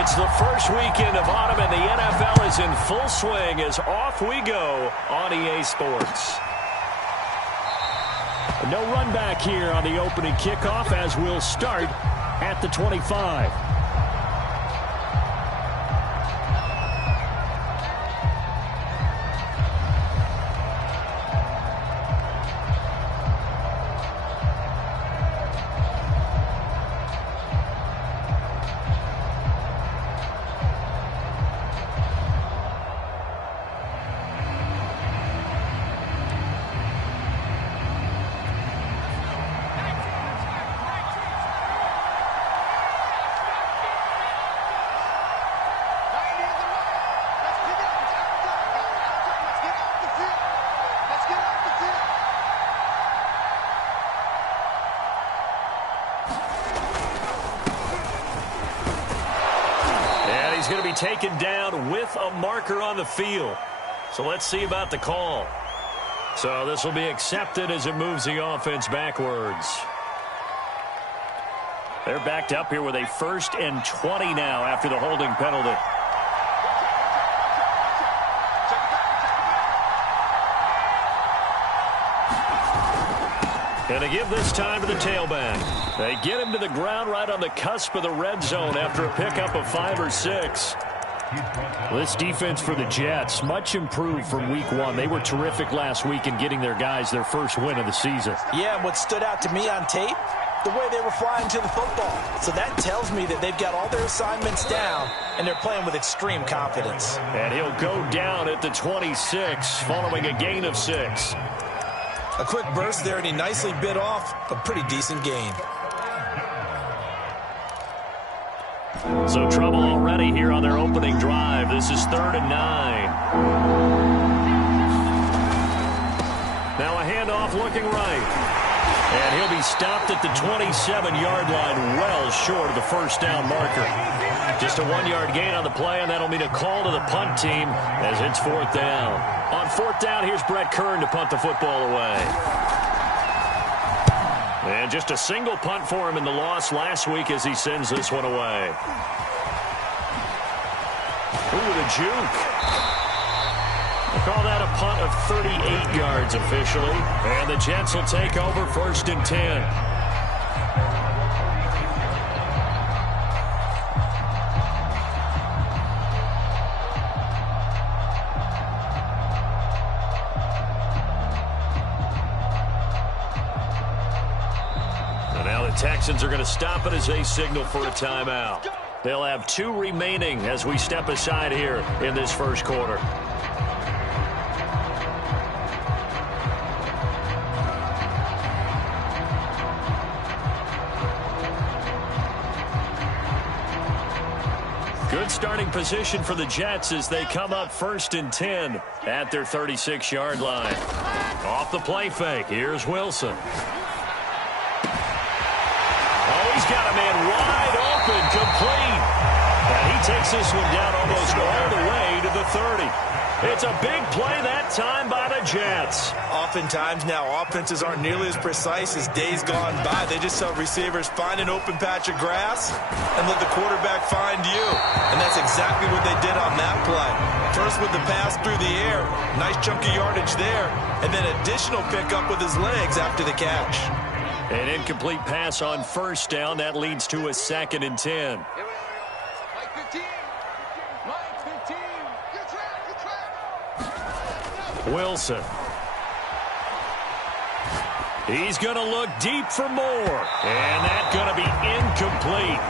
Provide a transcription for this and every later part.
It's the first weekend of autumn, and the NFL is in full swing as off we go on EA Sports. No run back here on the opening kickoff as we'll start at the 25. Going to be taken down with a marker on the field. So let's see about the call. So this will be accepted as it moves the offense backwards. They're backed up here with a 1st and 20 now after the holding penalty. And they give this time to the tailback. They get him to the ground right on the cusp of the red zone after a pickup of 5 or 6. This defense for the Jets, much improved from week 1. They were terrific last week in getting their guys their first win of the season. Yeah, and what stood out to me on tape, the way they were flying to the football. So that tells me that they've got all their assignments down, and they're playing with extreme confidence. And he'll go down at the 26, following a gain of 6. A quick burst there, and he nicely bit off a pretty decent gain. So trouble already here on their opening drive. This is 3rd and 9. Now a handoff looking right. And he'll be stopped at the 27-yard line, well short of the first down marker. Just a 1-yard gain on the play, and that'll mean a call to the punt team as it's 4th down. On 4th down, here's Brett Kern to punt the football away. And just a single punt for him in the loss last week as he sends this one away. Ooh, the juke. We'll call that a punt of 38 yards officially. And the Jets will take over 1st and 10. Texans are going to stop it as they signal for a timeout. They'll have 2 remaining as we step aside here in this first quarter. Good starting position for the Jets as they come up 1st and 10 at their 36-yard line. Off the play fake, here's Wilson. He's got a man wide open, complete. And he takes this one down almost all the way to the 30. It's a big play that time by the Jets. Oftentimes now, offenses aren't nearly as precise as days gone by. They just help receivers find an open patch of grass and let the quarterback find you. And that's exactly what they did on that play. First with the pass through the air, nice chunky yardage there, and then additional pickup with his legs after the catch. An incomplete pass on 1st down. That leads to a 2nd and 10. Wilson. He's going to look deep for more. And that's going to be incomplete.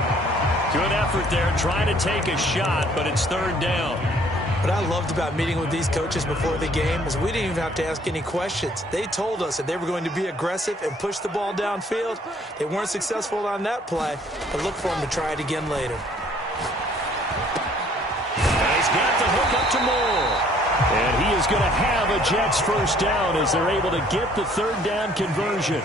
Good effort there trying to take a shot, but it's 3rd down. What I loved about meeting with these coaches before the game is we didn't even have to ask any questions. They told us that they were going to be aggressive and push the ball downfield. They weren't successful on that play, but look for them to try it again later. And he's got the hook up to Moore. And he is going to have a Jets 1st down as they're able to get the 3rd down conversion.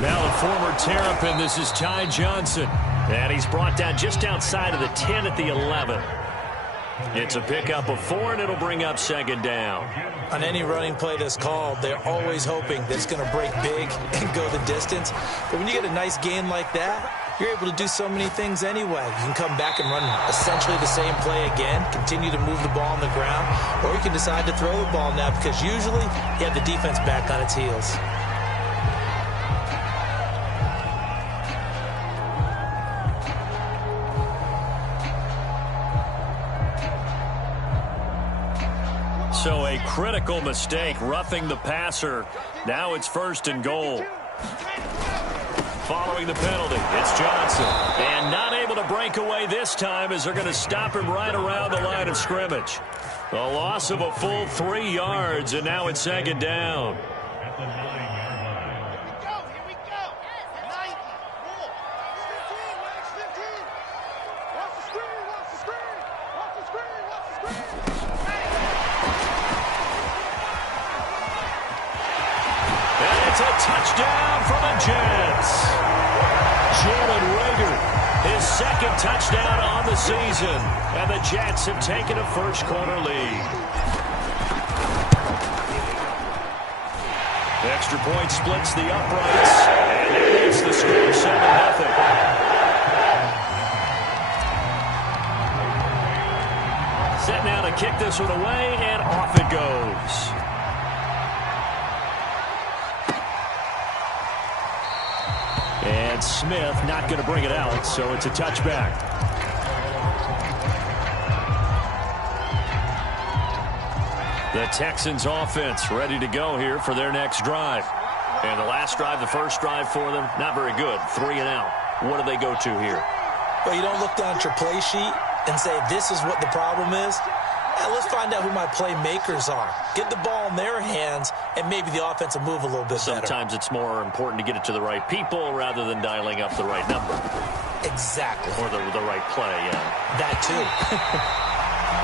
Now the former Terrapin, this is Ty Johnson. And he's brought down just outside of the 10 at the 11. It's a pickup of 4, and it'll bring up second down. On any running play that's called, they're always hoping that it's going to break big and go the distance. But when you get a nice gain like that, you're able to do so many things anyway. You can come back and run essentially the same play again, continue to move the ball on the ground, or you can decide to throw the ball now because usually you have the defense back on its heels. So a critical mistake, roughing the passer. Now it's 1st and goal. Following the penalty, it's Johnson. And not able to break away this time as they're going to stop him right around the line of scrimmage. A loss of a full 3 yards, and now it's 2nd down. It's a touchdown for the Jets. Jalen Reagor, his 2nd touchdown on the season. And the Jets have taken a first-quarter lead. The extra point splits the uprights. And it makes the score 7-0. Set now to kick this one away, and off it goes. And Smith not going to bring it out, so it's a touchback. The Texans offense ready to go here for their next drive. And the last drive, the first drive for them, not very good. 3 and out. What do they go to here? Well, you don't look down at your play sheet and say, this is what the problem is. Let's find out who my playmakers are. Get the ball in their hands, and maybe the offense will move a little bit better. Sometimes it's more important to get it to the right people rather than dialing up the right number. Exactly. Or the right play, yeah. That too.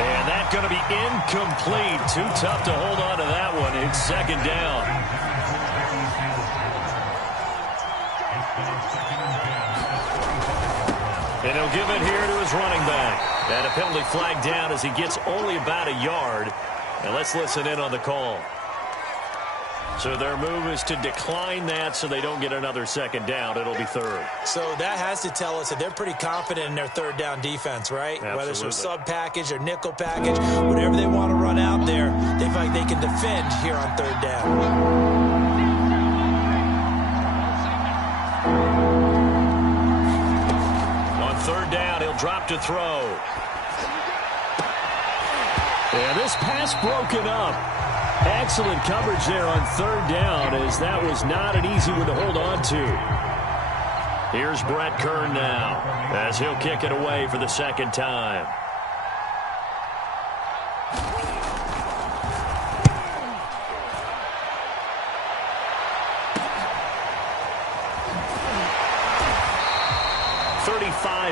And that's going to be incomplete. Too tough to hold on to that one. It's 2nd down. And he'll give it here to his running back. And a penalty flag down as he gets only about a yard. And let's listen in on the call. So their move is to decline that so they don't get another 2nd down. It'll be 3rd. So that has to tell us that they're pretty confident in their 3rd down defense, right? Absolutely. Whether it's a sub package or nickel package, whatever they want to run out there, they feel like they can defend here on 3rd down. Drop to throw. And this pass broken up. Excellent coverage there on 3rd down, as that was not an easy one to hold on to. Here's Brett Kern now as he'll kick it away for the 2nd time.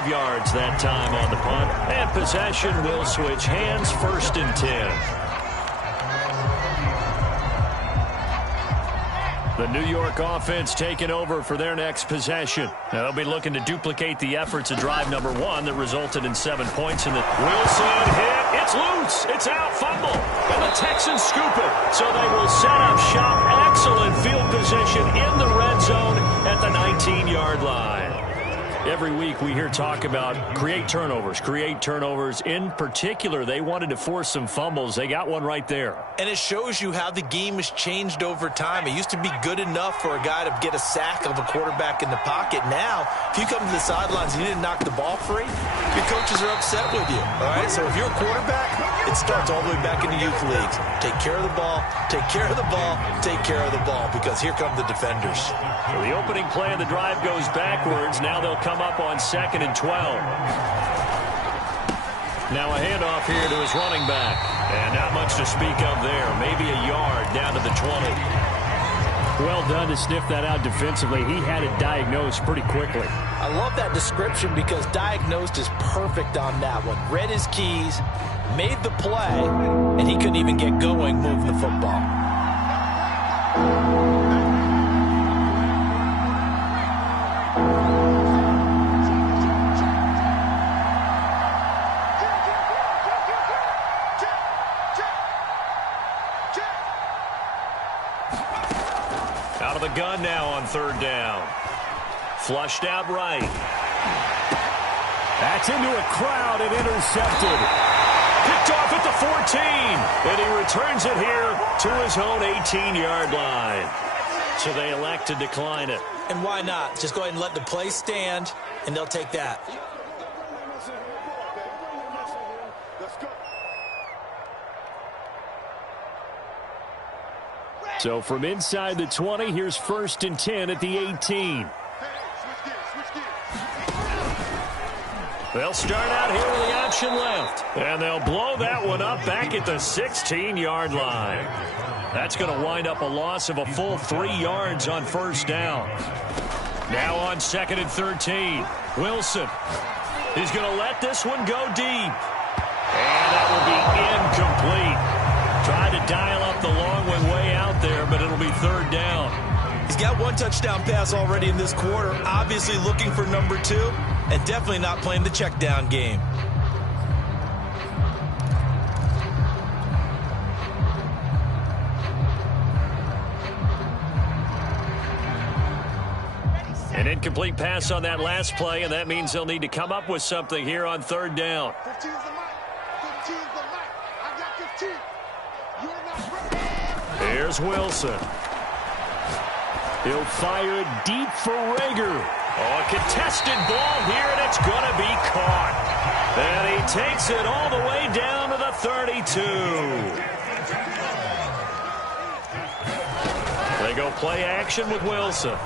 Yards that time on the punt, and possession will switch hands. 1st and 10. The New York offense taking over for their next possession. They'll be looking to duplicate the efforts of drive number 1 that resulted in 7 points in the Wilson hit. It's loose. It's out. Fumble. And the Texans scoop it. So they will set up shop. Excellent field position in the red zone at the 19-yard line. Every week we hear talk about create turnovers. In particular, they wanted to force some fumbles. They got one right there. And it shows you how the game has changed over time. It used to be good enough for a guy to get a sack of a quarterback in the pocket. Now, if you come to the sidelines and you didn't knock the ball free, your coaches are upset with you. All right, so if you're a quarterback, it starts all the way back in the youth leagues. Take care of the ball, take care of the ball, take care of the ball, because here come the defenders. So the opening play of the drive goes backwards. Now they'll come up on 2nd and 12. Now a handoff here to his running back. And not much to speak of there. Maybe a yard down to the 20. Well done to sniff that out defensively. He had it diagnosed pretty quickly. I love that description because diagnosed is perfect on that one. Read his keys, made the play, and he couldn't even get going moving the football. Out of the gun now on third down. Flushed out right. That's into a crowd and intercepted. Picked off at the 14. And he returns it here to his own 18-yard line. So they elect to decline it. And why not? Just go ahead and let the play stand, and they'll take that. So from inside the 20, here's 1st and 10 at the 18. They'll start out here with the option left. And they'll blow that one up back at the 16-yard line. That's going to wind up a loss of a full 3 yards on first down. Now on 2nd and 13. Wilson. He's going to let this one go deep. And that will be incomplete. Tried to dial up the long one way out there, but it'll be third down. He's got 1 touchdown pass already in this quarter, obviously looking for number 2, and definitely not playing the check down game. An incomplete pass on that last play, and that means they'll need to come up with something here on third down. 15's the mic. 15's the mic. I got 15. You're not ready. Here's Wilson. He'll fire it deep for Rager. Oh, a contested ball here, and it's going to be caught. And he takes it all the way down to the 32. They go play action with Wilson.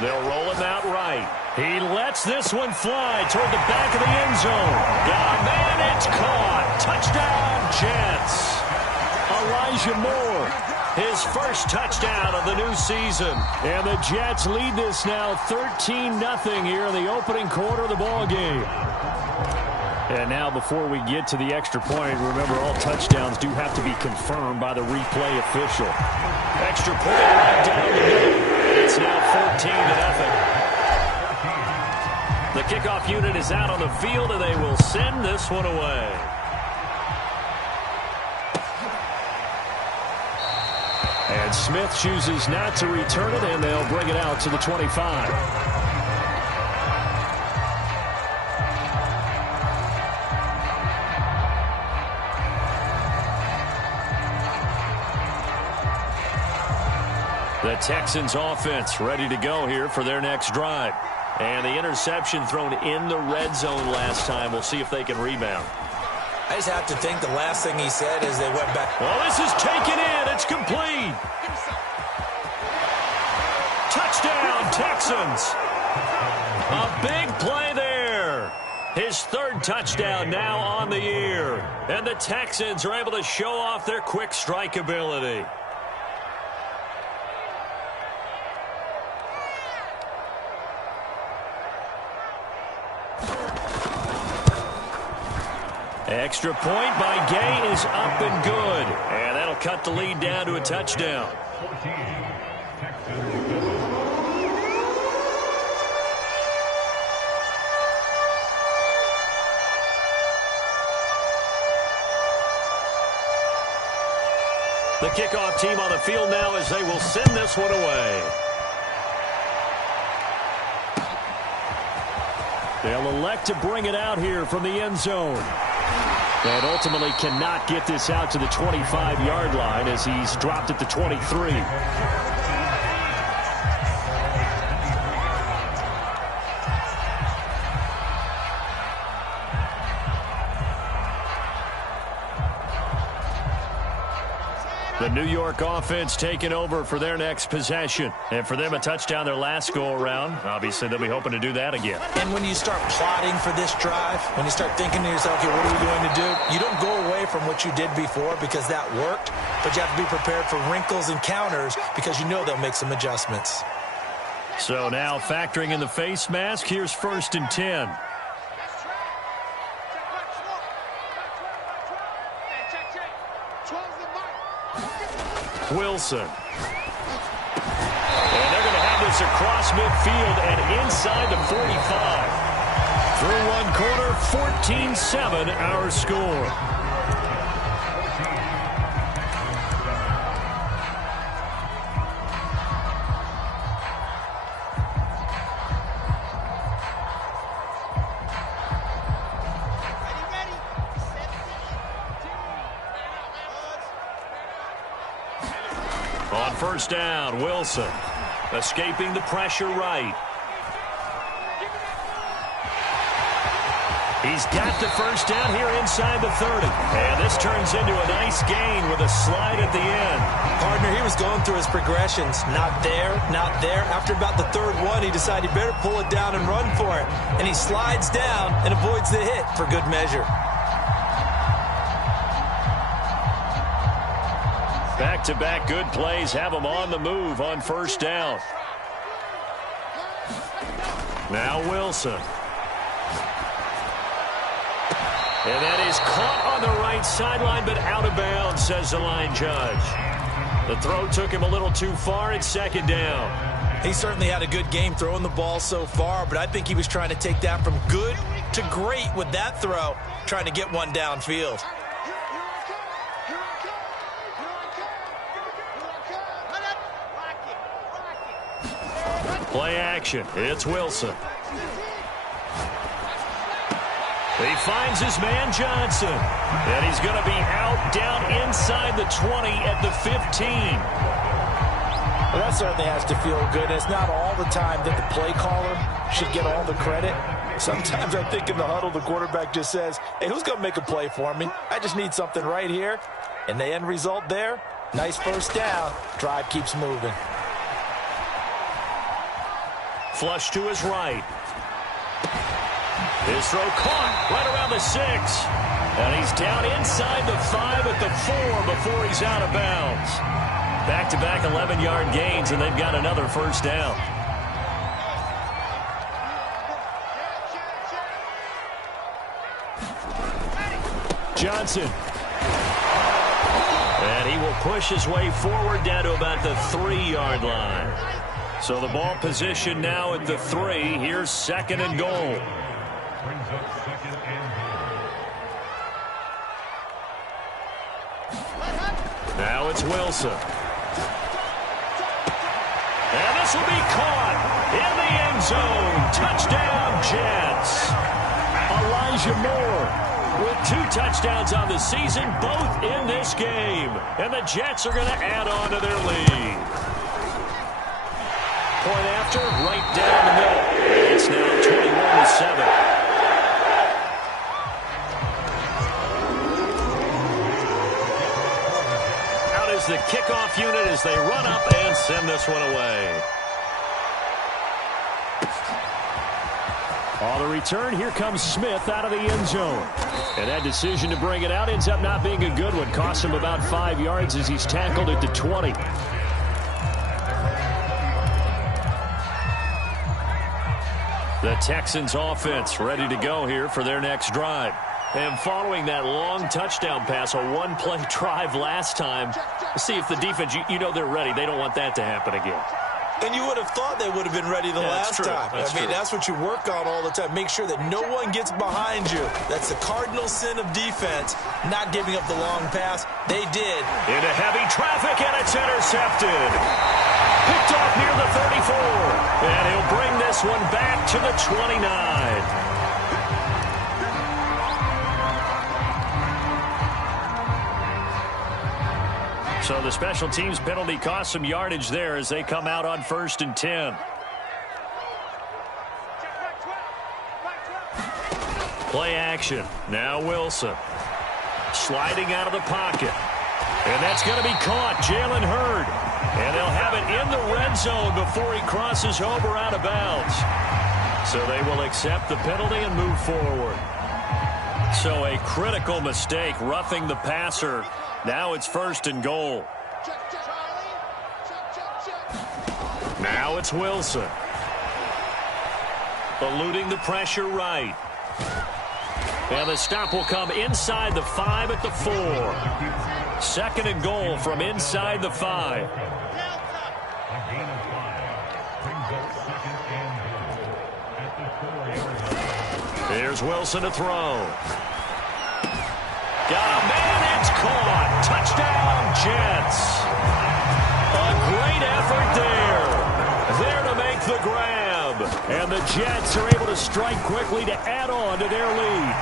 They'll roll him out right. He lets this one fly toward the back of the end zone. Got a man, it's caught. Touchdown, Jets. Elijah Moore. His first touchdown of the new season. And the Jets lead this now 13-0 here in the opening quarter of the ball game. And now before we get to the extra point, remember all touchdowns do have to be confirmed by the replay official. Extra point right down the middle. It's now 14-0. The kickoff unit is out on the field, and they will send this one away. And Smith chooses not to return it, and they'll bring it out to the 25. The Texans offense ready to go here for their next drive. And the interception thrown in the red zone last time. We'll see if they can rebound. I just have to think the last thing he said is they went back. Well, this is taken in. It's complete. Touchdown, Texans. A big play there. His third touchdown now on the year. And the Texans are able to show off their quick strike ability. Extra point by Gay is up and good. And that'll cut the lead down to a touchdown. The kickoff team on the field now as they will send this one away. They'll elect to bring it out here from the end zone. And ultimately cannot get this out to the 25-yard line as he's dropped at the 23. The New York offense taking over for their next possession. And for them, a touchdown their last go-around. Obviously, they'll be hoping to do that again. And when you start plotting for this drive, when you start thinking to yourself, okay, what are we going to do? You don't go away from what you did before because that worked, but you have to be prepared for wrinkles and counters because you know they'll make some adjustments. So now factoring in the face mask, here's 1st and 10. Wilson. And they're going to have this across midfield and inside the 45. Through one quarter, 14-7 our score. On first down, Wilson escaping the pressure right. He's got the first down here inside the 30. And this turns into a nice gain with a slide at the end. Partner, he was going through his progressions. Not there, not there. After about the third one, he decided he better pull it down and run for it. And he slides down and avoids the hit for good measure. Back-to-back good plays have him on the move on first down. Now Wilson. And that is caught on the right sideline, but out of bounds, says the line judge. The throw took him a little too far. It's second down. He certainly had a good game throwing the ball so far, but I think he was trying to take that from good to great with that throw, trying to get one downfield. Play action. It's Wilson. He finds his man Johnson. And he's going to be out down inside the 20 at the 15. Well, that certainly has to feel good. It's not all the time that the play caller should get all the credit. Sometimes I think in the huddle, the quarterback just says, hey, who's going to make a play for me? I just need something right here. And the end result there, nice first down. Drive keeps moving. Flush to his right. His throw caught right around the 6. And he's down inside the 5 at the 4 before he's out of bounds. Back-to-back 11-yard gains, and they've got another first down. Johnson. And he will push his way forward down to about the 3-yard line. So the ball position now at the 3. Here's second and goal. Now it's Wilson. And this will be caught in the end zone. Touchdown, Jets. Elijah Moore with 2 touchdowns on the season, both in this game. And the Jets are going to add on to their lead. Point after, right down the middle. It's now 21-7. The kickoff unit as they run up and send this one away. On the return, here comes Smith out of the end zone. And that decision to bring it out ends up not being a good one. Costs him about 5 yards as he's tackled at the 20. The Texans offense ready to go here for their next drive. And following that long touchdown pass, a one-play drive last time, see if the defense, you know they're ready. They don't want that to happen again. And you would have thought they would have been ready the last time. I mean, that's what you work on all the time. Make sure that no one gets behind you. That's the cardinal sin of defense, not giving up the long pass. They did. Into heavy traffic, and it's intercepted. Picked off near the 34. And he'll bring this one back to the 29. So the special teams penalty cost some yardage there as they come out on 1st and 10. Play action. Now Wilson. Sliding out of the pocket. And that's going to be caught. Jalen Hurd. And they'll have it in the red zone before he crosses over out of bounds. So they will accept the penalty and move forward. So a critical mistake, roughing the passer. Now it's 1st and goal. Now it's Wilson. Eluding the pressure right. And the stop will come inside the 5 at the 4. 2nd and goal from inside the 5. Here's Wilson to throw. Got a man, it's caught. Touchdown, Jets. A great effort there. There to make the grab. And the Jets are able to strike quickly to add on to their lead.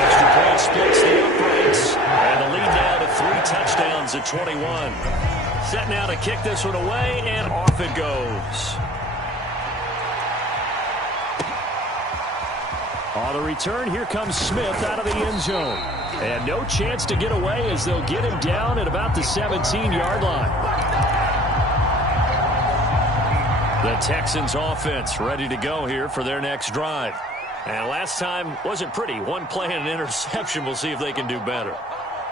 Extra point splits the uprights. And the lead now to 3 touchdowns at 21. Set now to kick this one away, and off it goes. On the return, here comes Smith out of the end zone. And no chance to get away as they'll get him down at about the 17-yard line. The Texans offense ready to go here for their next drive. And last time wasn't pretty. One play and an interception. We'll see if they can do better.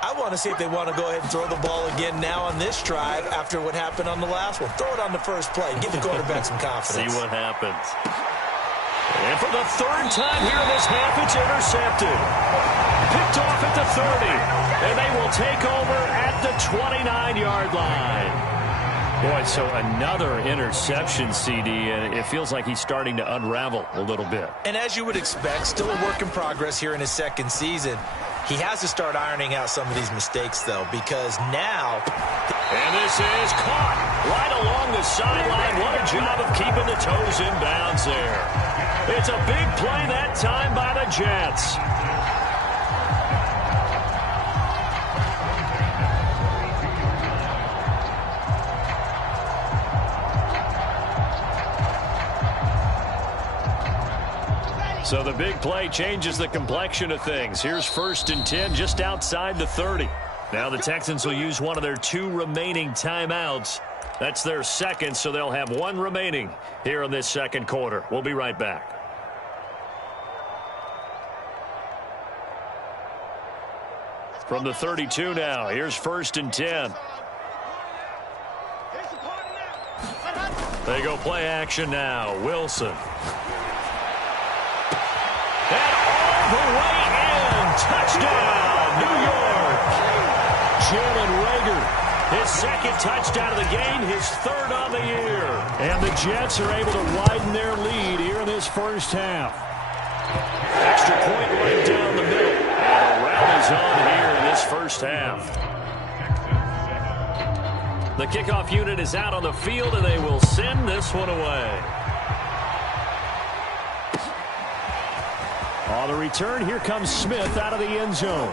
I want to see if they want to go ahead and throw the ball again now on this drive after what happened on the last one. Throw it on the first play. Give the quarterback some confidence. See what happens. And for the third time here in this half, it's intercepted. Picked off at the 30. And they will take over at the 29-yard line. Boy, so another interception, CD, and it feels like he's starting to unravel a little bit. And as you would expect, still a work in progress here in his second season. He has to start ironing out some of these mistakes, though, because now... And this is caught right along the sideline. What a job of keeping the toes in bounds there. It's a big play that time by the Jets. So the big play changes the complexion of things. Here's 1st and 10 just outside the 30. Now the Texans will use one of their 2 remaining timeouts. That's their second, so they'll have 1 remaining here in this second quarter. We'll be right back. From the 32 now, here's 1st and 10. They go play action now. Wilson. And all the way in. Touchdown, New York. Jalen Reagor, his second touchdown of the game, his 3rd on the year. And the Jets are able to widen their lead here in this first half. Extra point right down the middle. And a rally's on here in this first half. The kickoff unit is out on the field, and they will send this one away. On the return, here comes Smith out of the end zone.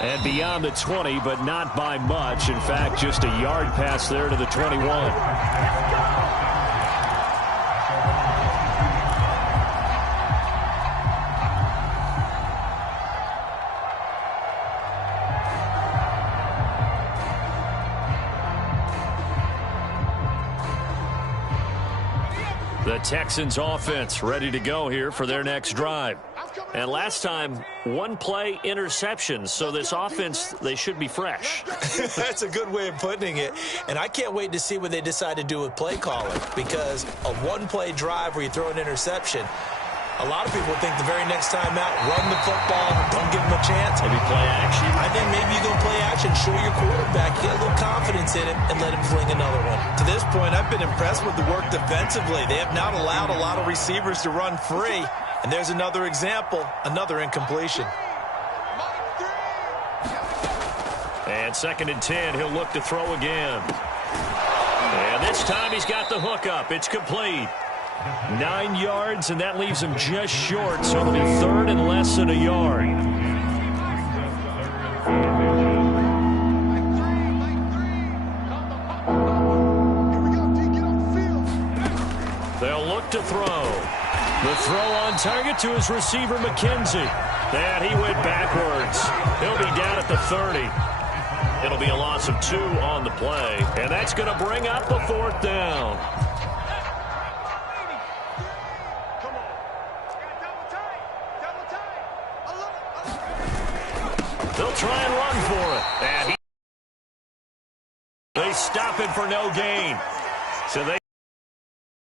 And beyond the 20, but not by much. In fact, just a yard pass there to the 21. The Texans offense ready to go here for their next drive. And last time, 1 play interceptions. So this offense, they should be fresh. That's a good way of putting it. And I can't wait to see what they decide to do with play calling. Because a 1-play drive where you throw an interception, a lot of people think the very next time out, run the football, don't give them a chance. Maybe play action. I think maybe you go play action, show your quarterback, get a little confidence in him, and let him fling another one. To this point, I've been impressed with the work defensively. They have not allowed a lot of receivers to run free. And there's another example, another incompletion. And 2nd and 10, he'll look to throw again. And this time he's got the hook up. It's complete. 9 yards, and that leaves him just short, so it'll be 3rd and less than a yard. They'll look to throw. The throw on target to his receiver, McKenzie. And he went backwards. He'll be down at the 30. It'll be a loss of 2 on the play, and that's going to bring up the 4th down. They'll try and run for it. And they stop it for no gain. So they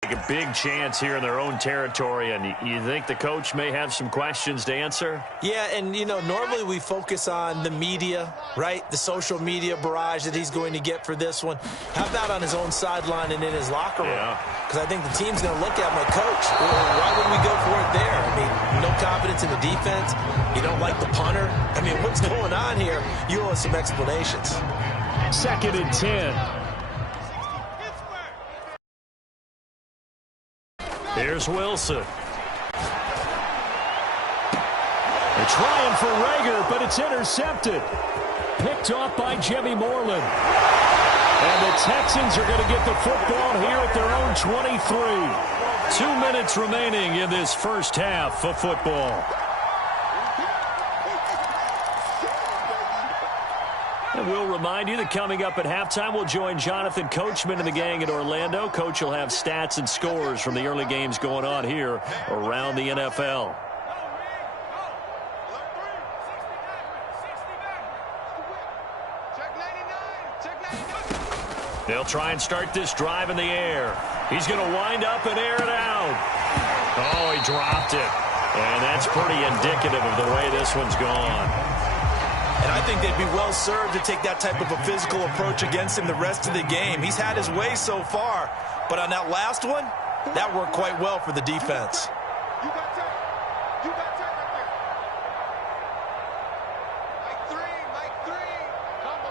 take a big chance here in their own territory, and you think the coach may have some questions to answer? Yeah, and, you know, normally we focus on the media, right? The social media barrage that he's going to get for this one. How about on his own sideline and in his locker room? Because I think the team's going to look at him like, Coach, why would we go for it there? I mean, no confidence in the defense. You don't like the punter. I mean, what's going on here? You owe us some explanations. 2nd and 10. Here's Wilson. They're trying for Reagor, but it's intercepted. Picked off by Jimmy Moreland. And the Texans are going to get the football here at their own 23. 2 minutes remaining in this first half of football. And we'll remind you that coming up at halftime, we'll join Jonathan Coachman and the gang in Orlando. Coach will have stats and scores from the early games going on here around the NFL. They'll try and start this drive in the air. He's going to wind up and air it out. Oh, he dropped it. And that's pretty indicative of the way this one's gone. And I think they'd be well served to take that type of a physical approach against him the rest of the game. He's had his way so far, but on that last one, that worked quite well for the defense. You got time. You got time right there. Mike three. Combo.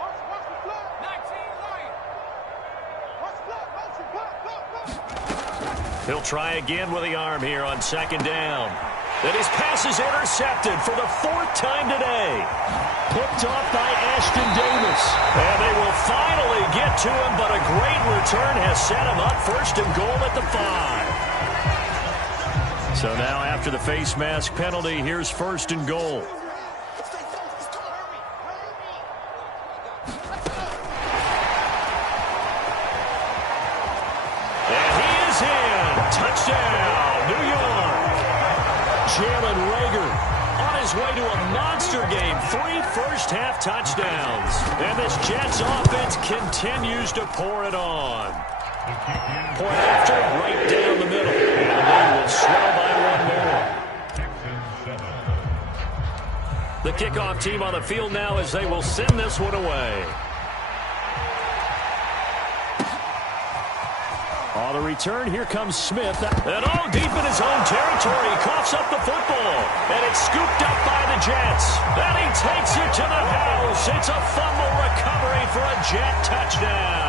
Watch the flip. 19 right. Watch the flip. He'll try again with the arm here on second down. Then his pass is intercepted for the 4th time today. Picked off by Ashton Davis. And they will finally get to him, but a great return has set him up first and goal at the 5. So now after the face mask penalty, here's first and goal. And he is in. Touchdown, New York. Jalen Reagor on his way to a monster game. 3 first-half touchdowns. And this Jets offense continues to pour it on. Point after, right down the middle. And they will swell by 1 more. The kickoff team on the field now as they will send this one away. On the return, here comes Smith. And all deep in his own territory, he coughs up the football. And it's scooped up by the Jets. And he takes it to the house. It's a fumble recovery for a Jet touchdown.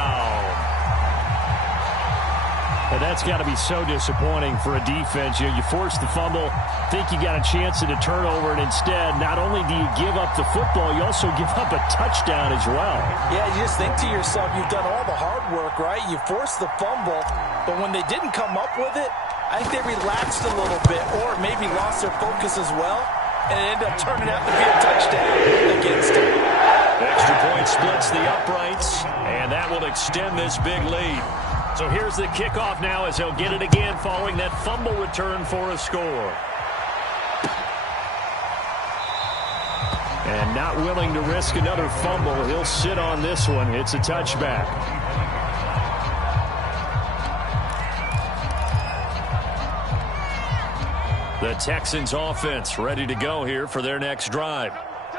And that's got to be so disappointing for a defense. You force the fumble, think you got a chance at a turnover, and instead, not only do you give up the football, you also give up a touchdown as well. Yeah, you just think to yourself, you've done all the hard work, right? You forced the fumble, but when they didn't come up with it, I think they relaxed a little bit or maybe lost their focus as well, and it ended up turning out to be a touchdown against them. Extra point splits the uprights, and that will extend this big lead. So here's the kickoff now as he'll get it again following that fumble return for a score. And not willing to risk another fumble, he'll sit on this one. It's a touchback. The Texans offense ready to go here for their next drive.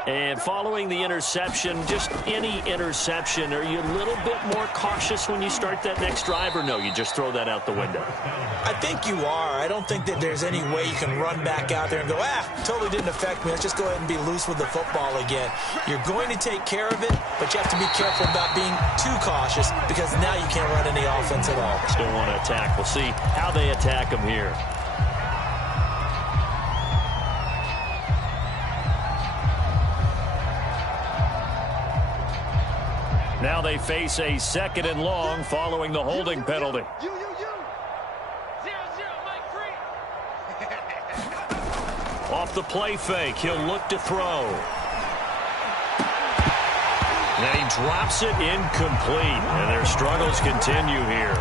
And following the interception, just any interception, are you a little bit more cautious when you start that next drive, or no, you just throw that out the window? I think you are. I don't think that there's any way you can run back out there and go, totally didn't affect me. Let's just go ahead and be loose with the football again. You're going to take care of it, but you have to be careful about being too cautious because now you can't run any offense at all. Still want to attack. We'll see how they attack him here. Now they face a 2nd and long following the holding penalty. You. 0-0, Mike 3. Off the play fake, he'll look to throw. Then he drops it incomplete, and their struggles continue here.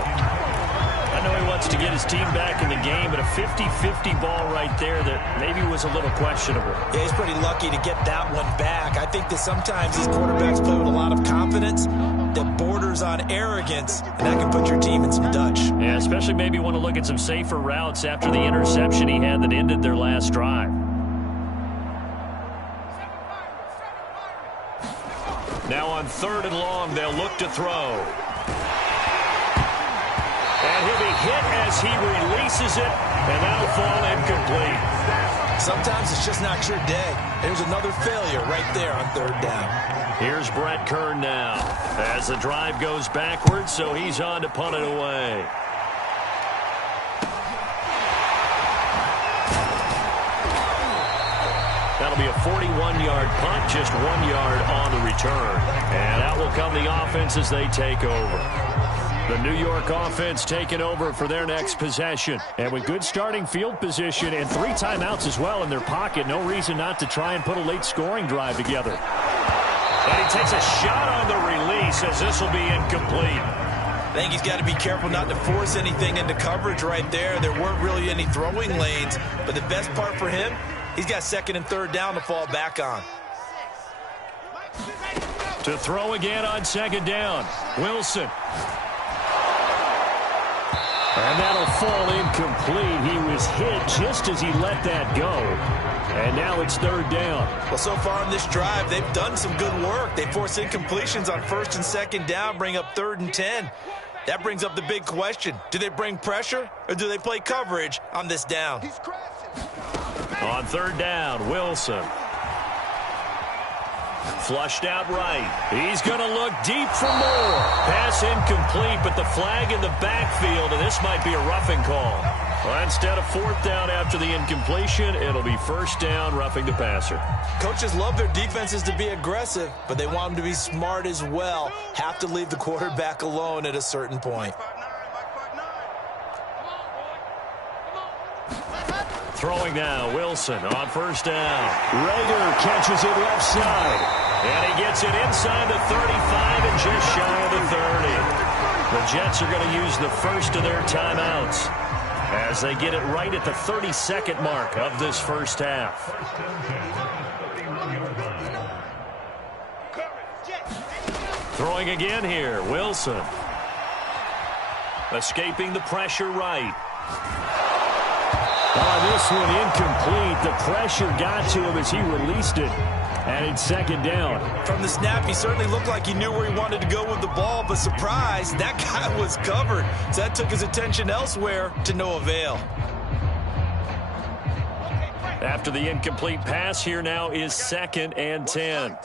I know he wants to get his team back in the game, but a 50-50 ball right there that maybe was a little questionable. Yeah, he's pretty lucky to get that one back. I think that sometimes these quarterbacks play with a lot of confidence that borders on arrogance, and that can put your team in some Dutch. Yeah, especially maybe want to look at some safer routes after the interception he had that ended their last drive. Now on 3rd and long, they'll look to throw. And he'll be hit as he releases it, and that'll fall incomplete. Sometimes it's just not your day. There's another failure right there on 3rd down. Here's Brett Kern now as the drive goes backwards, so he's on to punt it away. That'll be a 41 1-yard punt, just 1 yard on the return. And out will come the offense as they take over. The New York offense taking over for their next possession. And with good starting field position and 3 timeouts as well in their pocket, no reason not to try and put a late scoring drive together. And he takes a shot on the release as this will be incomplete. I think he's got to be careful not to force anything into coverage right there. There weren't really any throwing lanes, but the best part for him, he's got 2nd and 3rd down to fall back on. To throw again on 2nd down, Wilson. And that'll fall incomplete. He was hit just as he let that go. And now it's 3rd down. Well, so far in this drive, they've done some good work. They force incompletions on 1st and 2nd down, bring up 3rd and 10. That brings up the big question. Do they bring pressure or do they play coverage on this down? On 3rd down, Wilson. Flushed out right. He's going to look deep for more. Pass incomplete, but the flag in the backfield, and this might be a roughing call. Well, instead of 4th down after the incompletion, it'll be 1st down, roughing the passer. Coaches love their defenses to be aggressive, but they want them to be smart as well. Have to leave the quarterback alone at a certain point. Throwing now, Wilson on 1st down. Rager catches it left side. And he gets it inside the 35 and just shy of the 30. The Jets are going to use the first of their timeouts as they get it right at the 32nd mark of this first half. Throwing again here, Wilson. Escaping the pressure right. Oh, this one incomplete. The pressure got to him as he released it. And it's 2nd down. From the snap, he certainly looked like he knew where he wanted to go with the ball, but surprise, that guy was covered. So that took his attention elsewhere to no avail. After the incomplete pass, here now is 2nd and 10.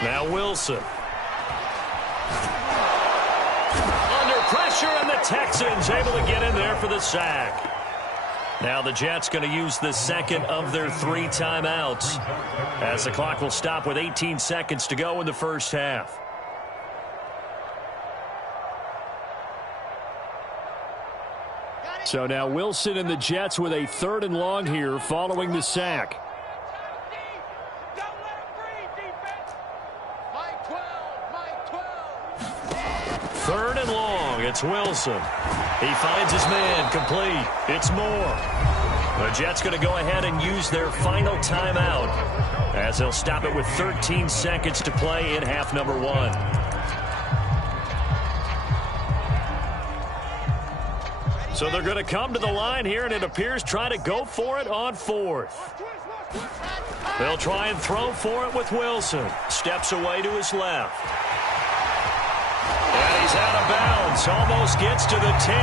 Now Wilson. Under pressure, and the Texans able to get in there for the sack. Now the Jets going to use the 2nd of their 3 timeouts as the clock will stop with 18 seconds to go in the first half. So now Wilson and the Jets with a 3rd and long here following the sack. 3rd and long. It's Wilson. He finds his man. Complete. It's Moore. The Jets going to go ahead and use their final timeout as they'll stop it with 13 seconds to play in half number 1. So they're going to come to the line here, and it appears trying to go for it on 4th. They'll try and throw for it with Wilson. Steps away to his left. And he's out of bounds. Almost gets to the 10.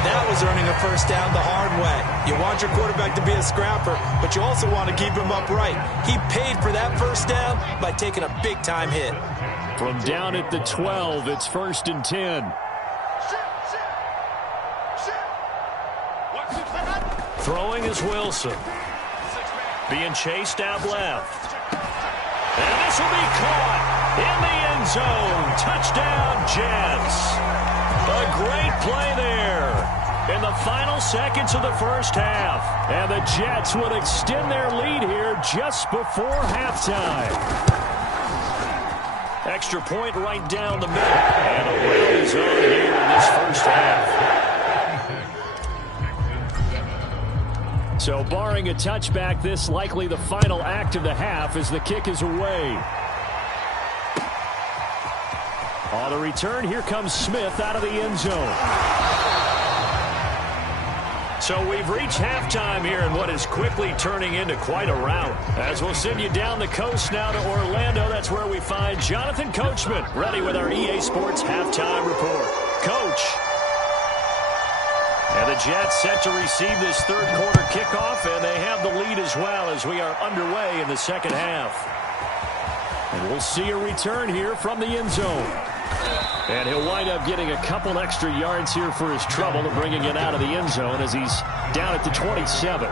That was earning a 1st down the hard way. You want your quarterback to be a scrapper, but you also want to keep him upright. He paid for that 1st down by taking a big-time hit. From down at the 12, it's 1st and 10. Throwing is Wilson. Being chased out left. And this will be caught in the end zone. Touchdown, Jets. A great play there in the final seconds of the first half. And the Jets would extend their lead here just before halftime. Extra point right down the middle. And a win is on here in this first half. So barring a touchback, this likely the final act of the half as the kick is away. On the return, here comes Smith out of the end zone. So we've reached halftime here in what is quickly turning into quite a rout. As we'll send you down the coast now to Orlando, that's where we find Jonathan Coachman, ready with our EA Sports Halftime Report. Coach. And the Jets set to receive this third quarter kickoff, and they have the lead as well as we are underway in the second half. And we'll see a return here from the end zone. And he'll wind up getting a couple extra yards here for his trouble and bringing it out of the end zone as he's down at the 27.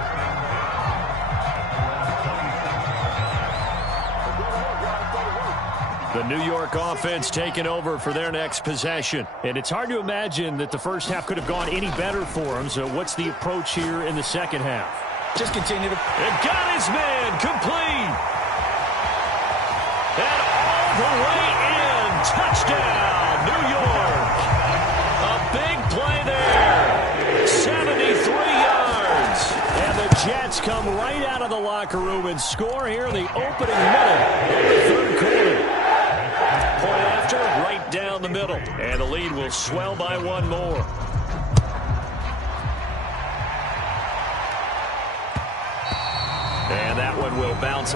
The New York offense taking over for their next possession. And it's hard to imagine that the first half could have gone any better for them. So what's the approach here in the second half? Just continue to... And got his man complete. And all the way in. Touchdown, New York. A big play there. 73 yards. And the Jets come right out of the locker room and score here in the opening minute of the third quarter. Point after, right down the middle. And the lead will swell by one more. And that one will bounce.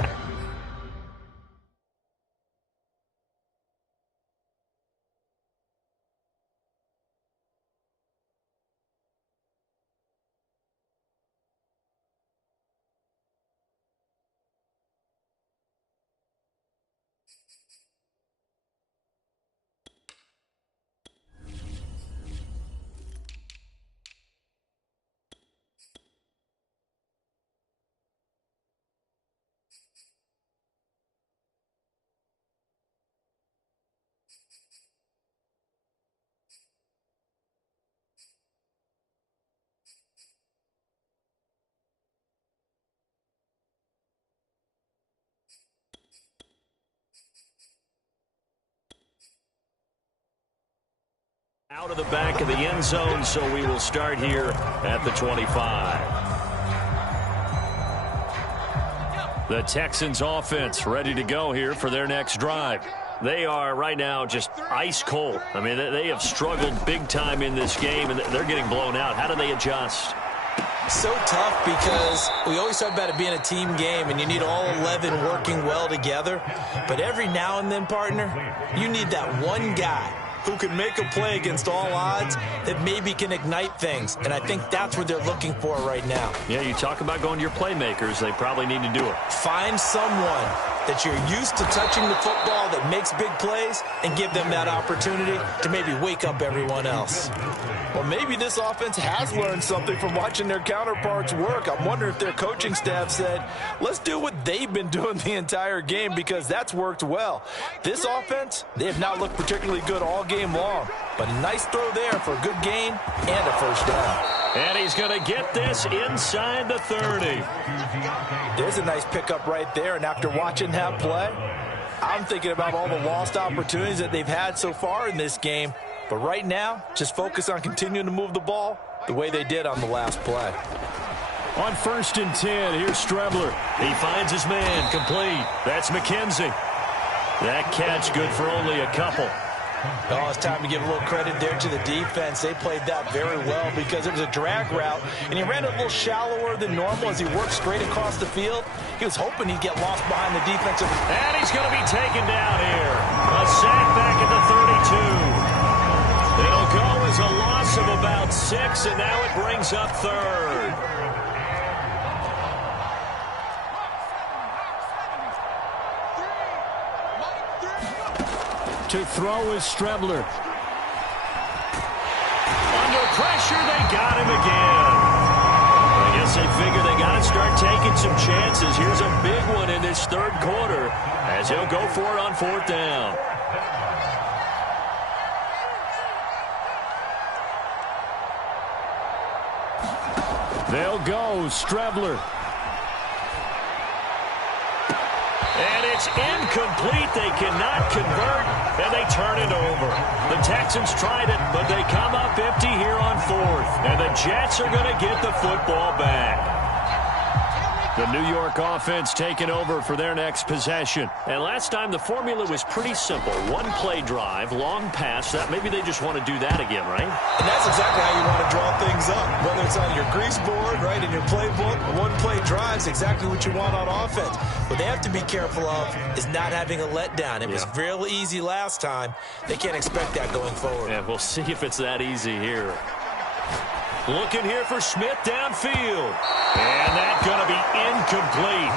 Out of the back of the end zone, so we will start here at the 25. The Texans offense ready to go here for their next drive. They are right now just ice cold. I mean, they have struggled big time in this game, and they're getting blown out. How do they adjust? So tough because we always talk about it being a team game and you need all 11 working well together. But every now and then, partner, you need that one guy who can make a play against all odds that maybe can ignite things. And I think that's what they're looking for right now. Yeah, you talk about going to your playmakers. They probably need to do it. Find someone that you're used to touching the football that makes big plays and give them that opportunity to maybe wake up everyone else. Well, maybe this offense has learned something from watching their counterparts work. I'm wondering if their coaching staff said, let's do what they've been doing the entire game because that's worked well. This offense, they have not looked particularly good all game long, but a nice throw there for a good gain and a first down. And he's going to get this inside the 30. There's a nice pickup right there, and after watching that play, I'm thinking about all the lost opportunities that they've had so far in this game. But right now, just focus on continuing to move the ball the way they did on the last play. On 1st and 10, here's Strebler. He finds his man complete. That's McKenzie. That catch good for only a couple. Oh, it's time to give a little credit there to the defense. They played that very well because it was a drag route, and he ran a little shallower than normal as he worked straight across the field. He was hoping he'd get lost behind the defensive. And he's going to be taken down here. A sack back at the 32. It'll go as a loss of about 6, and now it brings up 3rd. To throw is Strebler. Under pressure, they got him again. I guess they figure they got to start taking some chances. Here's a big one in this third quarter as he'll go for it on 4th down. They'll go Strebler. And it's incomplete. They cannot convert, and they turn it over. The Texans tried it, but they come up empty here on 4th. And the Jets are going to get the football back. The New York offense taking over for their next possession. And last time, the formula was pretty simple. One-play drive, long pass. That maybe they just want to do that again, right? And that's exactly how you want to draw things up. Whether it's on your grease board, right, in your playbook, one-play drive is exactly what you want on offense. What they have to be careful of is not having a letdown. It was real easy last time. They can't expect that going forward. Yeah, we'll see if it's that easy here. Looking here for Smith downfield. And that's going to be incomplete.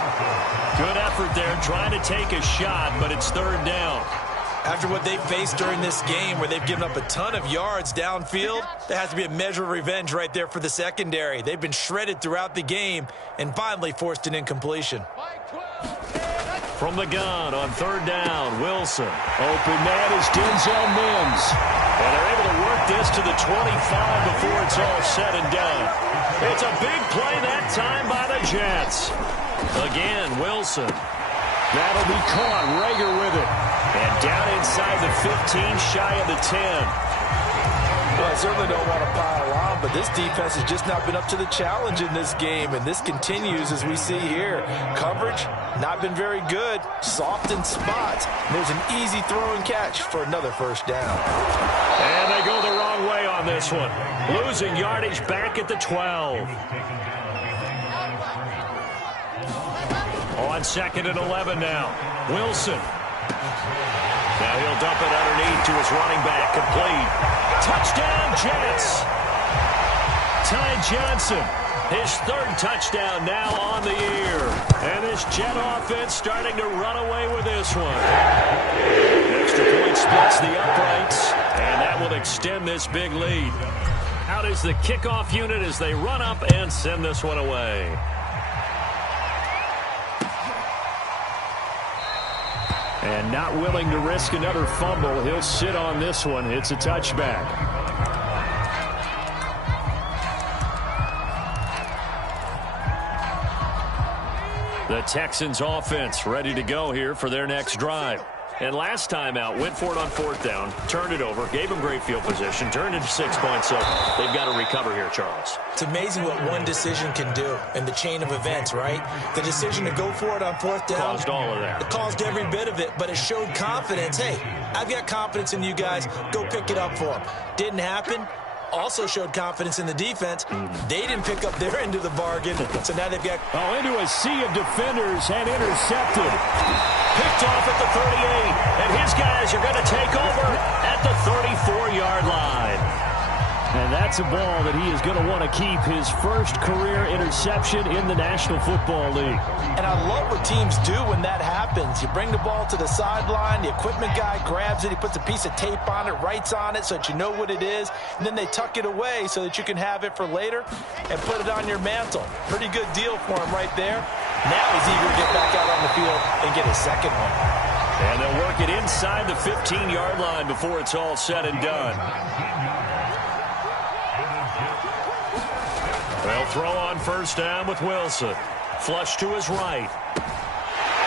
Good effort there trying to take a shot, but it's third down. After what they faced during this game where they've given up a ton of yards downfield, there has to be a measure of revenge right there for the secondary. They've been shredded throughout the game and finally forced an incompletion. From the gun on third down, Wilson. Open man is Denzel Mims. And they're able to work this to the 25 before it's all said and done. It's a big play that time by the Jets. Again, Wilson. That'll be caught. Rager with it. And down inside the 15, shy of the 10. Well, I certainly don't want to pile on, but this defense has just not been up to the challenge in this game, and this continues as we see here. Coverage, not been very good. Soft in spots. There's an easy throw and catch for another first down. And they go the wrong way on this one. Losing yardage back at the 12. On second and 11 now. Wilson. Now he'll dump it underneath to his running back. Complete. Touchdown, Jets. Ty Johnson, his third touchdown now on the year. And this Jet offense starting to run away with this one. Extra point splits the uprights, and that will extend this big lead. Out is the kickoff unit as they run up and send this one away. And not willing to risk another fumble. He'll sit on this one. It's a touchback. The Texans offense ready to go here for their next drive. And last time out, went for it on fourth down, turned it over, gave them great field position, turned into 6 points, so they've got to recover here, Charles. It's amazing what one decision can do in the chain of events, right? The decision to go for it on fourth down. Caused all of that. It caused every bit of it, but it showed confidence. Hey, I've got confidence in you guys. Go pick it up for them. Didn't happen. Also showed confidence in the defense. They didn't pick up their end of the bargain, so now they've got... Oh, into a sea of defenders and intercepted. Picked off at the 38, and his guys are going to take over at the 34-yard line. And that's a ball that he is going to want to keep, his first career interception in the National Football League. And I love what teams do when that happens. You bring the ball to the sideline, the equipment guy grabs it, he puts a piece of tape on it, writes on it so that you know what it is, and then they tuck it away so that you can have it for later and put it on your mantle. Pretty good deal for him right there. Now he's eager to get back out on the field and get his second one. And they'll work it inside the 15-yard line before it's all said and done. They'll throw on first down with Wilson. Flush to his right.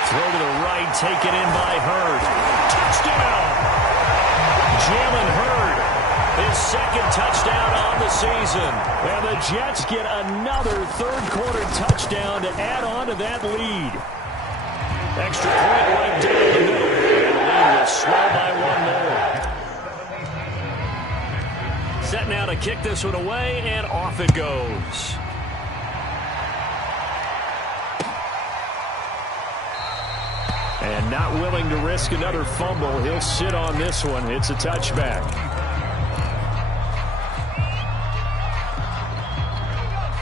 Throw to the right, taken in by Hurd. Touchdown! Jalen Hurd, his second touchdown on the season. And the Jets get another third-quarter touchdown to add on to that lead. Extra point right down the middle. And the lead will swell by one more. Set now to kick this one away, and off it goes. And not willing to risk another fumble. He'll sit on this one. It's a touchback.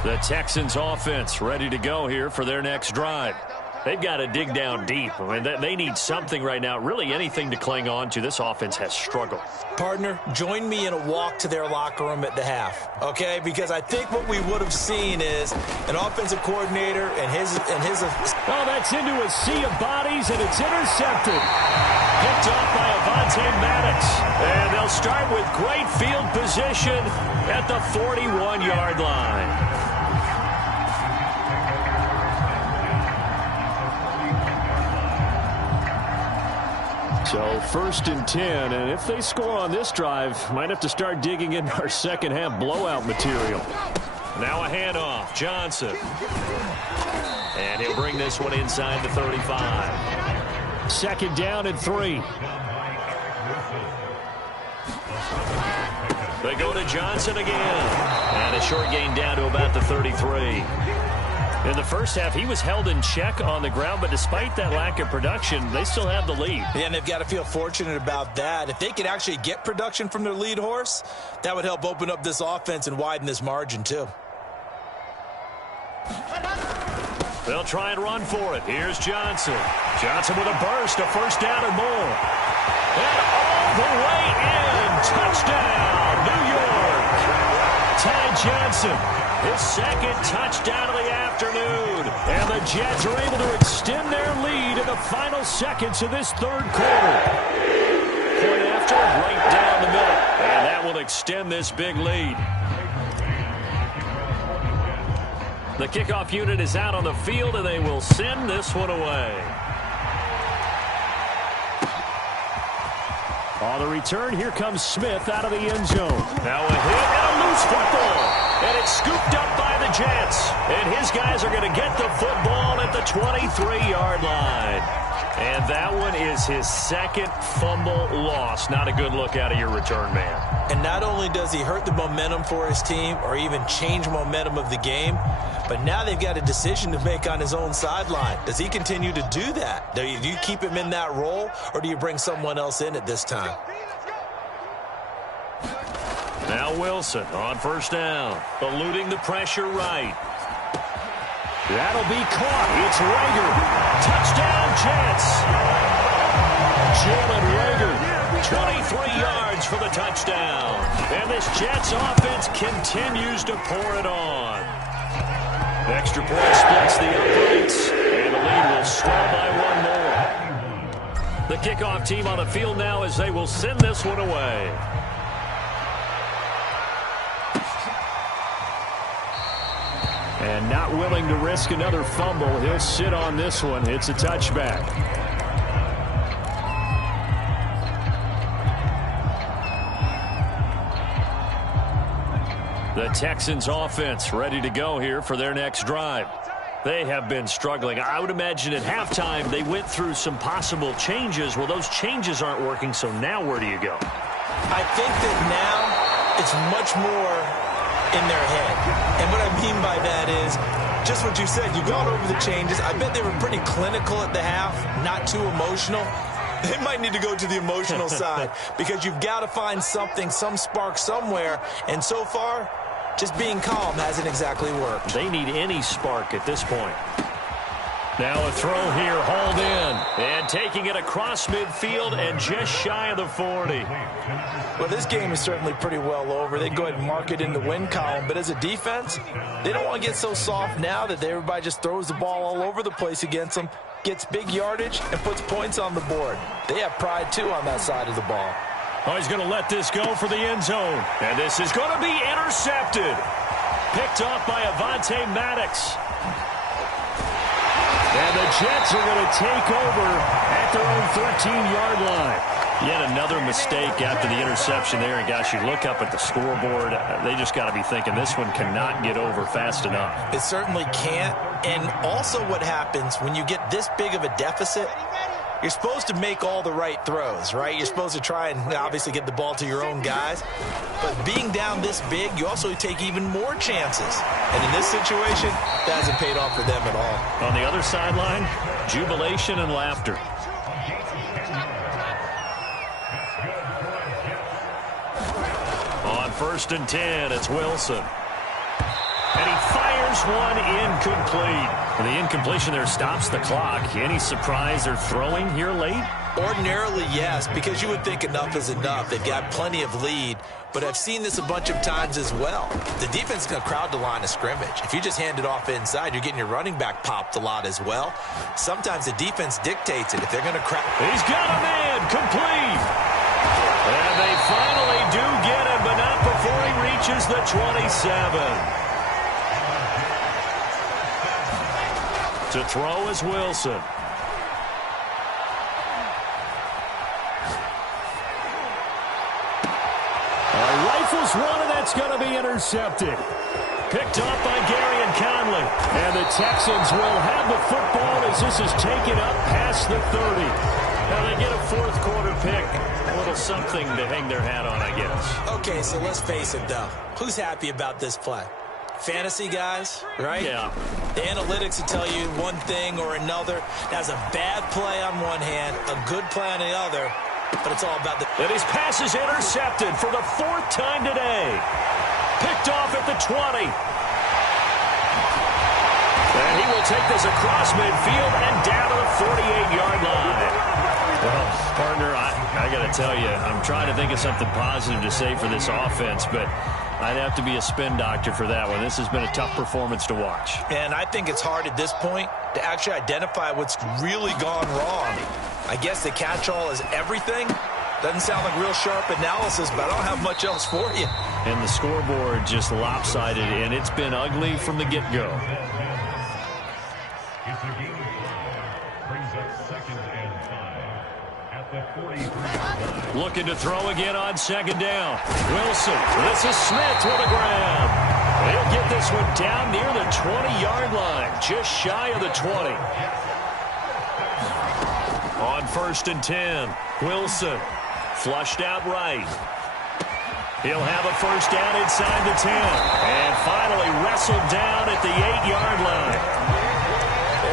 The Texans offense ready to go here for their next drive. They've got to dig down deep. I mean, they need something right now, really anything to cling on to. This offense has struggled. Partner, join me in a walk to their locker room at the half, okay? Because I think what we would have seen is an offensive coordinator and his. Oh, that's into a sea of bodies, and it's intercepted. Picked off by Avonte Maddox. And they'll start with great field position at the 41-yard line. So first and 10, and if they score on this drive, might have to start digging in our second half blowout material. Now a handoff, Johnson. And he'll bring this one inside the 35. Second down and 3. They go to Johnson again. And a short gain down to about the 33. In the first half, he was held in check on the ground, but despite that lack of production, they still have the lead. Yeah, and they've got to feel fortunate about that. If they could actually get production from their lead horse, that would help open up this offense and widen this margin, too. They'll try and run for it. Here's Johnson. Johnson with a burst, a first down or more. And all the way in. Touchdown, New York. Ty Johnson, his second touchdown of the afternoon. And the Jets are able to extend their lead in the final seconds of this third quarter. Point after, right down the middle. And that will extend this big lead. The kickoff unit is out on the field, and they will send this one away. On the return, here comes Smith out of the end zone. Now a hit and a loose football. And it's scooped up by the Jets. And his guys are going to get the football at the 23-yard line. And that one is his second fumble loss. Not a good look out of your return man. And not only does he hurt the momentum for his team or even change momentum of the game, but now they've got a decision to make on his own sideline. Does he continue to do that? Do you keep him in that role, or do you bring someone else in at this time? Now Wilson on first down, eluding the pressure right. That'll be caught. It's Rager. Touchdown, Jets. Jalen Rager, 23 yards for the touchdown. And this Jets offense continues to pour it on. Extra point splits the uprights, and the lead will swell by one more. The kickoff team on the field now as they will send this one away. And not willing to risk another fumble, he'll sit on this one. It's a touchback. The Texans offense ready to go here for their next drive. They have been struggling. I would imagine at halftime they went through some possible changes. Well, those changes aren't working, so now where do you go? I think that now it's much more in their head. And what I mean by that is just what you said. You've gone over the changes. I bet they were pretty clinical at the half, not too emotional. They might need to go to the emotional side because you've got to find something, some spark somewhere. And so far, just being calm hasn't exactly worked. They need any spark at this point. Now a throw here, hauled in. And taking it across midfield and just shy of the 40. Well, this game is certainly pretty well over. They go ahead and mark it in the win column. But as a defense, they don't want to get so soft now that everybody just throws the ball all over the place against them, gets big yardage, and puts points on the board. They have pride, too, on that side of the ball. Oh, he's going to let this go for the end zone. And this is going to be intercepted. Picked off by Avonte Maddox. And the Jets are going to take over at their own 13-yard line. Yet another mistake after the interception there. And, gosh, you look up at the scoreboard. They just got to be thinking this one cannot get over fast enough. It certainly can't. And also what happens when you get this big of a deficit, you're supposed to make all the right throws, right? You're supposed to try and obviously get the ball to your own guys. But being down this big, you also take even more chances. And in this situation, that hasn't paid off for them at all. On the other sideline, jubilation and laughter. On 1st and 10, it's Wilson. And he fires one incomplete. And the incompletion there stops the clock. Any surprise they're throwing here late? Ordinarily, yes, because you would think enough is enough. They've got plenty of lead, but I've seen this a bunch of times as well. The defense is going to crowd the line of scrimmage. If you just hand it off inside, you're getting your running back popped a lot as well. Sometimes the defense dictates it. If they're going to crowd... He's got him in, complete. And they finally do get him, but not before he reaches the 27. To throw is Wilson. Rifles one, and that's going to be intercepted. Picked up by Gary and Conley. And the Texans will have the football as this is taken up past the 30. Now they get a fourth quarter pick. A little something to hang their hat on, I guess. Okay, so let's face it, though. Who's happy about this play? fantasy guys, right? Yeah. The analytics will tell you one thing or another. That's a bad play on one hand, a good play on the other, but it's all about the... And his pass is intercepted for the 4th time today. Picked off at the 20. And he will take this across midfield and down to the 48-yard line. Well, partner, I got to tell you, I'm trying to think of something positive to say for this offense, but I'd have to be a spin doctor for that one. This has been a tough performance to watch. And I think it's hard at this point to actually identify what's really gone wrong. I guess the catch-all is everything. Doesn't sound like real sharp analysis, but I don't have much else for you. And the scoreboard just lopsided, and it's been ugly from the get-go. Looking to throw again on 2nd down. Wilson, this is Smith with a grab. They'll get this one down near the 20-yard line, just shy of the 20. On 1st and 10, Wilson flushed out right. He'll have a 1st down inside the 10. And finally wrestled down at the 8-yard line.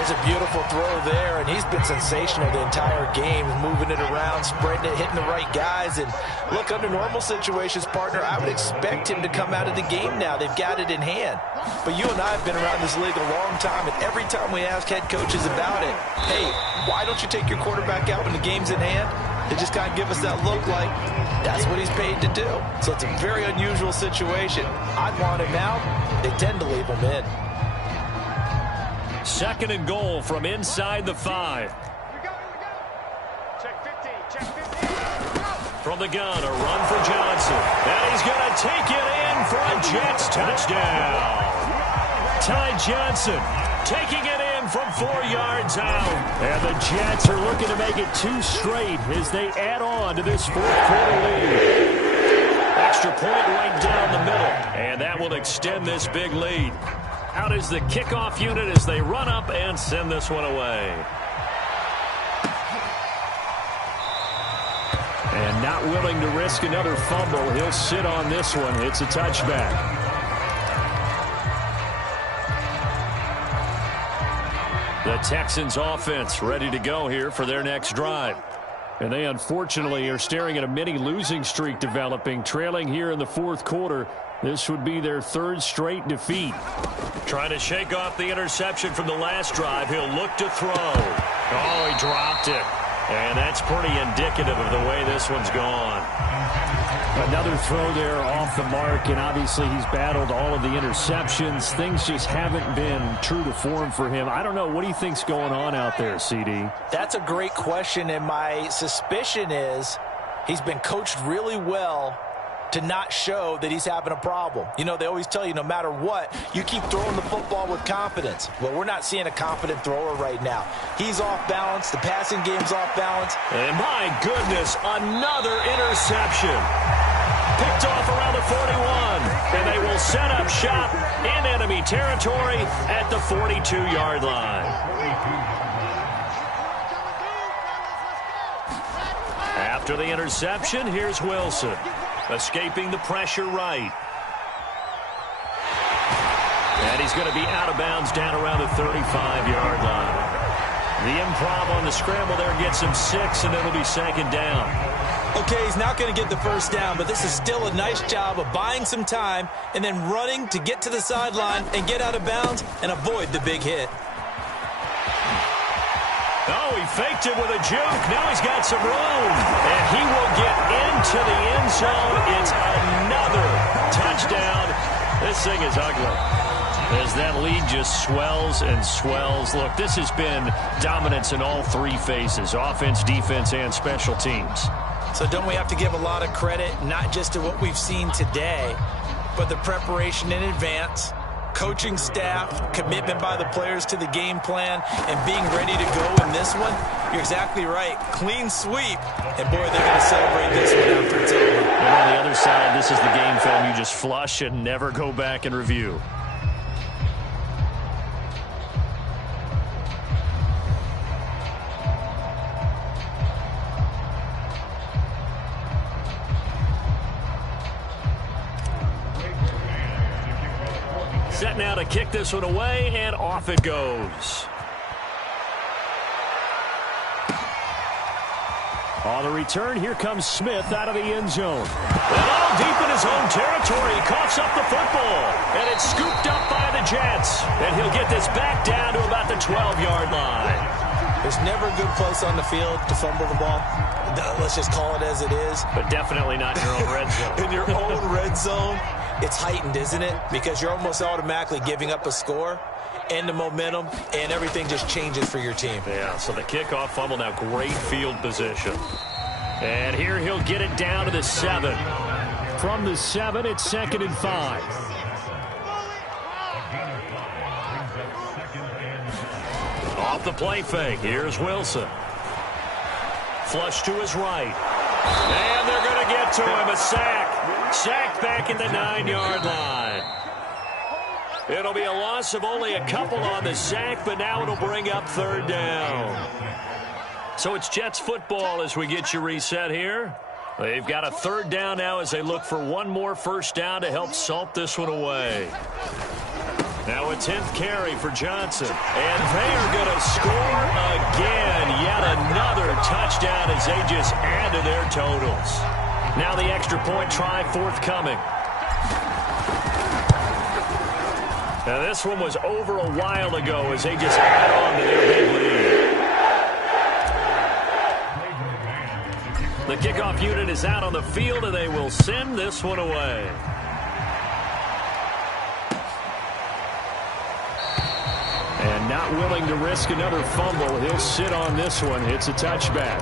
There's a beautiful throw there, and he's been sensational the entire game, moving it around, spreading it, hitting the right guys. And look, under normal situations, partner, I would expect him to come out of the game now. They've got it in hand. But you and I have been around this league a long time, and every time we ask head coaches about it, hey, why don't you take your quarterback out when the game's in hand? They just kind of give us that look like that's what he's paid to do. So it's a very unusual situation. I'd want him out. They tend to leave him in. 2nd and goal from inside the 5. Check 15. Check 15. From the gun, a run for Johnson. And he's going to take it in for a Jets touchdown. Ty Johnson taking it in from 4 yards out. And the Jets are looking to make it 2 straight as they add on to this 4th quarter lead. Extra point right down the middle. And that will extend this big lead. Out is the kickoff unit as they run up and send this one away. And not willing to risk another fumble, he'll sit on this one. It's a touchback. The Texans offense ready to go here for their next drive. And they unfortunately are staring at a mini losing streak developing, trailing here in the 4th quarter. This would be their 3rd straight defeat. Trying to shake off the interception from the last drive. He'll look to throw. Oh, he dropped it. And that's pretty indicative of the way this one's gone. Another throw there off the mark, and obviously he's battled all of the interceptions. Things just haven't been true to form for him. I don't know. What do you think's going on out there, CD? That's a great question, and my suspicion is he's been coached really well to not show that he's having a problem. You know, they always tell you no matter what, you keep throwing the football with confidence. Well, we're not seeing a confident thrower right now. He's off balance. The passing game's off balance. And my goodness, another interception. Picked off around the 41. And they will set up shop in enemy territory at the 42-yard line. After the interception, here's Wilson. Escaping the pressure right. And he's going to be out of bounds down around the 35-yard line. The improv on the scramble there gets him 6, and it'll be 2nd down. Okay, he's not going to get the 1st down, but this is still a nice job of buying some time and then running to get to the sideline and get out of bounds and avoid the big hit. Oh, he faked it with a juke. Now he's got some room. And he will get into the end zone. It's another touchdown. This thing is ugly. As that lead just swells and swells. Look, this has been dominance in all 3 phases. Offense, defense, and special teams. So don't we have to give a lot of credit, not just to what we've seen today, but the preparation in advance, coaching staff, commitment by the players to the game plan, and being ready to go in this one? You're exactly right. Clean sweep. And, boy, they're going to celebrate this one after it's over. And on the other side, this is the game film you just flush and never go back and review. set now to kick this one away, and off it goes. On the return, here comes Smith out of the end zone. And all deep in his own territory, coughs up the football. And it's scooped up by the Jets. And he'll get this back down to about the 12-yard line. There's never a good place on the field to fumble the ball. Let's just call it as it is. But definitely not in your own red zone. In your own red zone, it's heightened, isn't it? Because you're almost automatically giving up a score and the momentum, and everything just changes for your team. Yeah, so the kickoff fumble, now great field position. And here he'll get it down to the 7. From the 7, it's 2nd and 5. Off the play fake, here's Wilson. Flush to his right. And they're going to get to him, a sack. Sacked back at the 9-yard line. It'll be a loss of only a couple on the sack, but now it'll bring up 3rd down. So it's Jets football as we get you reset here. They've got a 3rd down now as they look for one more first down to help salt this one away. Now a 10th carry for Johnson. And they are going to score again. Yet another touchdown as they just add to their totals. Now the extra point try forthcoming. Now this one was over a while ago as they just add on to their big lead. The kickoff unit is out on the field, and they will send this one away. And not willing to risk another fumble, he'll sit on this one. It's a touchback.